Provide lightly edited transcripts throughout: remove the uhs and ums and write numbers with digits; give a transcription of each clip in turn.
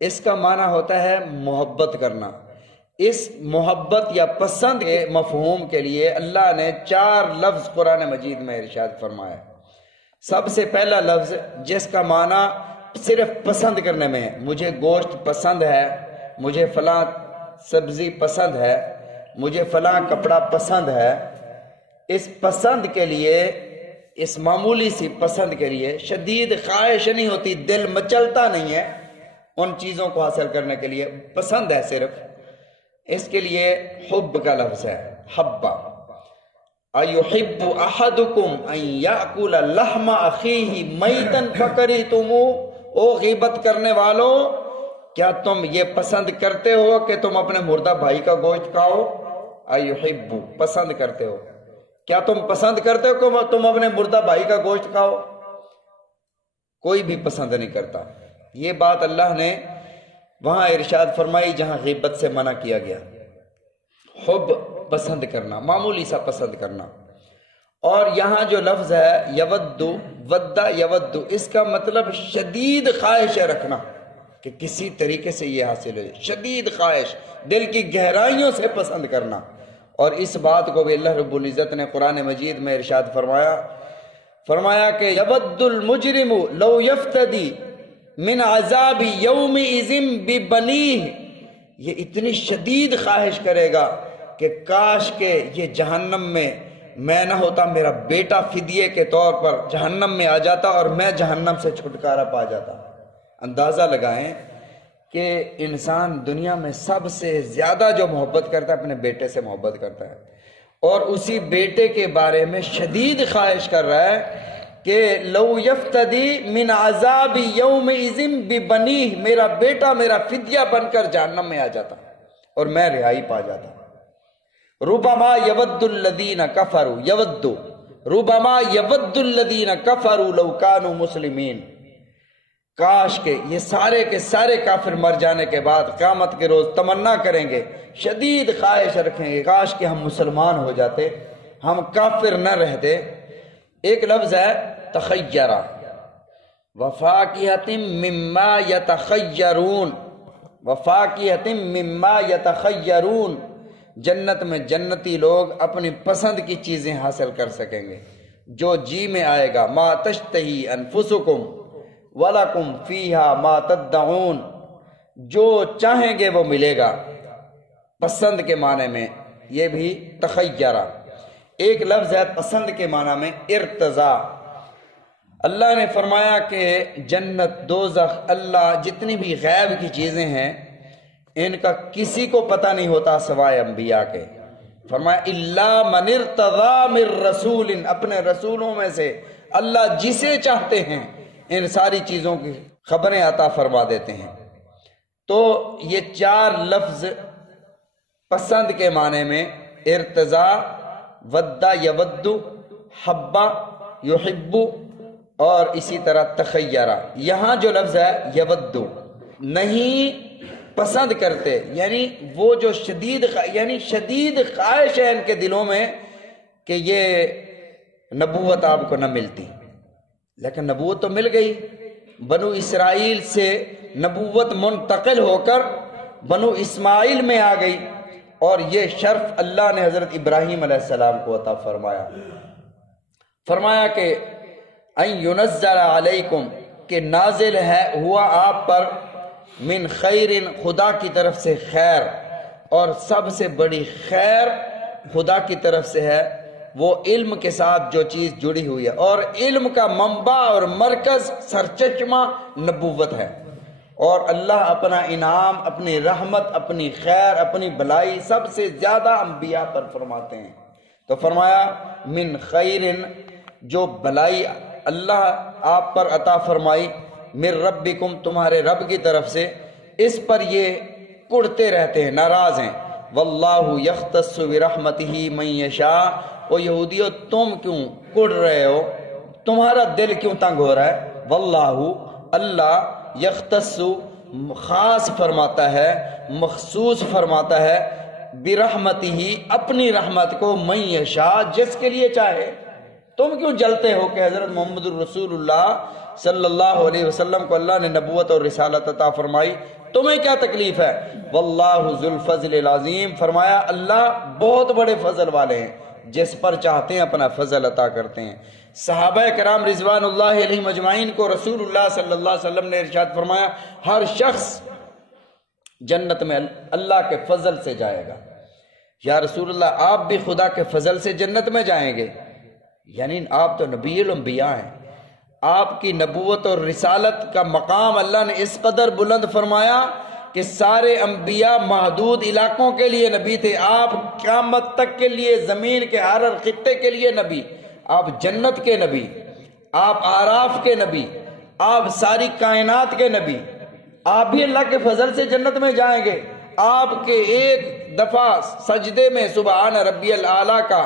اس کا معنی ہوتا ہے محبت کرنا۔ اس محبت یا پسند کے مفہوم کے لیے اللہ نے 4 لفظ قرآن مجید میں ارشاد فرمایا۔ سب سے پہلا لفظ جس کا معنی صرف پسند کرنے میں ہے، مجھے گوشت پسند ہے، مجھے فلاں سبزی پسند ہے، مجھے فلاں کپڑا پسند ہے، اس پسند کے لیے، اس معمولی سی پسند کے لیے شدید خواہش نہیں ہوتی، دل مچلتا نہیں ہے ان چیزوں کو حاصل کرنے کے لیے، پسند ہے صرف۔ اس کے لیے حب کا لفظ ہے، حبا۔ اَيُحِبُّ أَحَدُكُمْ أَن يَأْكُلَ لَحْمَ أَخِيهِ مَيْتًا فَكَرِهْتُمُوهُ۔ او غیبت کرنے والوں، کیا تم یہ پسند کرتے ہو کہ تم اپنے مردہ بھائی کا گوشت کھاؤ؟ اَيُحِبُّ، پسند کرتے ہو، کیا تم پسند کرتے ہو کہ تم اپنے مردہ بھائی کا گوشت کھاؤ؟ کوئی بھی پسند نہیں کرتا۔ یہ بات اللہ نے وہاں ارشاد فرمائی جہاں غیبت سے منع کیا گیا۔ حب، پسند کرنا، معمولی سا پسند کرنا۔ اور یہاں جو لفظ ہے یود، ودہ یود، اس کا مطلب شدید خواہش رکھنا کہ کسی طریقے سے یہ حاصل ہو، شدید خواہش، دل کی گہرائیوں سے پسند کرنا۔ اور اس بات کو بھی اللہ رب العزت نے قرآن مجید میں ارشاد فرمایا کہ یود المجرم لو یفتدی من عذاب یومئذ ببنیہ، یہ اتنی شدید خواہش کرے گا کہ کاش کہ یہ جہنم میں نہ ہوتا، میرا بیٹا فدیے کے طور پر جہنم میں آ جاتا اور میں جہنم سے چھٹکارا پا جاتا۔ اندازہ لگائیں کہ انسان دنیا میں سب سے زیادہ جو محبت کرتا ہے اپنے بیٹے سے محبت کرتا ہے، اور اسی بیٹے کے بارے میں شدید خواہش کر رہا ہے کہ لو یفتدی من عذاب یومئذ ببنیہ، میرا بیٹا میرا فدیہ بن کر جہنم میں آ جاتا اور میں رہائی پا جاتا۔ ربما یود الذین کفروا، یود، ربما یود الذین کفروا لو کانوا مسلمین، کاش کہ یہ سارے کے سارے کافر مر جانے کے بعد قیامت کے روز تمنا کریں گے، شدید خواہش رکھیں گے، کاش کہ ہم مسلمان ہو جاتے، ہم کافر نہ رہتے۔ ایک لفظ ہے تخیرہ، وفاکہۃ مما یتخیرون، وفاکہۃ مما یتخیرون، جنت میں جنتی لوگ اپنی پسند کی چیزیں حاصل کر سکیں گے، جو جی میں آئے گا۔ ما تشتہی انفسکم وَلَكُمْ فِيهَا مَا تَدَّعُونَ، جو چاہیں گے وہ ملے گا، پسند کے معنی میں یہ بھی تخیرہ۔ ایک لفظ ہے پسند کے معنی میں ارتضا۔ اللہ نے فرمایا کہ جنت، دوزخ، اللہ، جتنی بھی غیب کی چیزیں ہیں ان کا کسی کو پتہ نہیں ہوتا سوائے انبیاء کے۔ فرمایا اِلَّا مَنِ ارْتَضَىٰ مِن رَسُولٍ، اپنے رسولوں میں سے اللہ جسے چاہتے ہیں ان ساری چیزوں کی خبریں عطا فرما دیتے ہیں۔ تو یہ 4 لفظ پسند کے معنی میں ارتضا، ودہ یود، حبا یحب، اور اسی طرح تخیرہ۔ یہاں جو لفظ ہے یود، نہیں پسند کرتے، یعنی وہ جو شدید خواہش ہے ان کے دلوں میں کہ یہ نبوت آپ کو نہ ملتی، لیکن نبوت تو مل گئی، بنو اسرائیل سے نبوت منتقل ہو کر بنو اسماعیل میں آ گئی، اور یہ شرف اللہ نے حضرت ابراہیم علیہ السلام کو عطا فرمایا کہ ان ینزل علیکم، کہ نازل ہے ہوا آپ پر، من خیر، خدا کی طرف سے خیر، اور سب سے بڑی خیر خدا کی طرف سے ہے وہ علم کے ساتھ جو چیز جڑی ہوئی ہے، اور علم کا منبع اور مرکز سرچشمہ نبوت ہے، اور اللہ اپنا انعام، اپنی رحمت، اپنی خیر، اپنی بھلائی سب سے زیادہ انبیاء پر فرماتے ہیں۔ تو فرمایا من خیر، جو بھلائی اللہ آپ پر عطا فرمائی، من ربکم، تمہارے رب کی طرف سے، اس پر یہ کڑتے رہتے ہیں، ناراض ہیں۔ واللہ یختص برحمتہ من یشاء، او یہودیو تم کیوں کڑ رہے ہو، تمہارا دل کیوں تنگ ہو رہا ہے؟ واللہ، اللہ، یختص، خاص فرماتا ہے، مخصوص فرماتا ہے، برحمتہ، اپنی رحمت کو، من یشاء، جس کے لیے چاہے۔ تم کیوں جلتے ہو کہ حضرت محمد الرسول اللہ صلی اللہ علیہ وسلم کو اللہ نے نبوت اور رسالت عطا فرمائی، تمہیں کیا تکلیف ہے؟ واللہ ذو الفضل العظیم، فرمایا اللہ بہت بڑے فضل والے ہیں، جس پر چاہتے ہیں اپنا فضل عطا کرتے ہیں۔ صحابہ کرام رضوان اللہ علیہم اجمعین کو رسول اللہ صلی اللہ علیہ وسلم نے ارشاد فرمایا ہر شخص جنت میں اللہ کے فضل سے جائے گا۔ یا رسول اللہ آپ بھی خدا کے فضل سے جنت میں جائیں گے؟ یعنی آپ تو نبی الانبیاء ہیں، آپ کی نبوت اور رسالت کا مقام اللہ نے اس قدر بلند فرمایا کہ سارے انبیاء محدود علاقوں کے لیے نبی تھے، آپ قیامت تک کے لیے زمین کے ہر خطے کے لیے نبی، آپ جنت کے نبی، آپ آراف کے نبی، آپ ساری کائنات کے نبی، آپ بھی اللہ کے فضل سے جنت میں جائیں گے۔ آپ کے ایک دفعہ سجدے میں سبحان ربی الاعلیٰ کا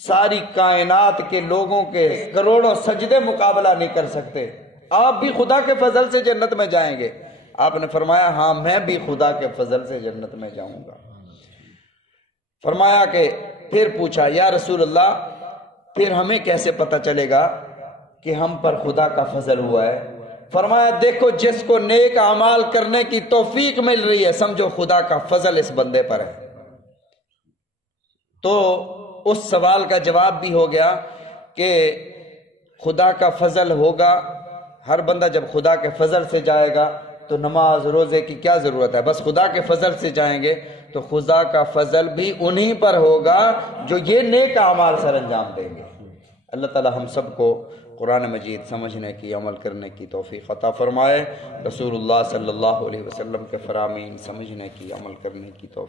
ساری کائنات کے لوگوں کے کروڑوں سجدے مقابلہ نہیں کر سکتے، آپ بھی خدا کے فضل سے جنت میں جائیں گے۔ آپ نے فرمایا ہاں میں بھی خدا کے فضل سے جنت میں جاؤں گا۔ فرمایا کہ پھر پوچھا یا رسول اللہ پھر ہمیں کیسے پتہ چلے گا کہ ہم پر خدا کا فضل ہوا ہے؟ فرمایا دیکھو جس کو نیک اعمال کرنے کی توفیق مل رہی ہے سمجھو خدا کا فضل اس بندے پر ہے۔ تو اس سوال کا جواب بھی ہو گیا کہ خدا کا فضل ہوگا، ہر بندہ جب خدا کے فضل سے جائے گا تو نماز روزے کی کیا ضرورت ہے، بس خدا کے فضل سے جائیں گے تو خدا کا فضل بھی انہی پر ہوگا جو یہ نیک اعمال سر انجام دیں گے۔ اللہ تعالی ہم سب کو قرآن مجید سمجھنے کی عمل کرنے کی توفیق عطا فرمائے، رسول اللہ صلی اللہ علیہ وسلم کے فرامین سمجھنے کی عمل کرنے کی توفیق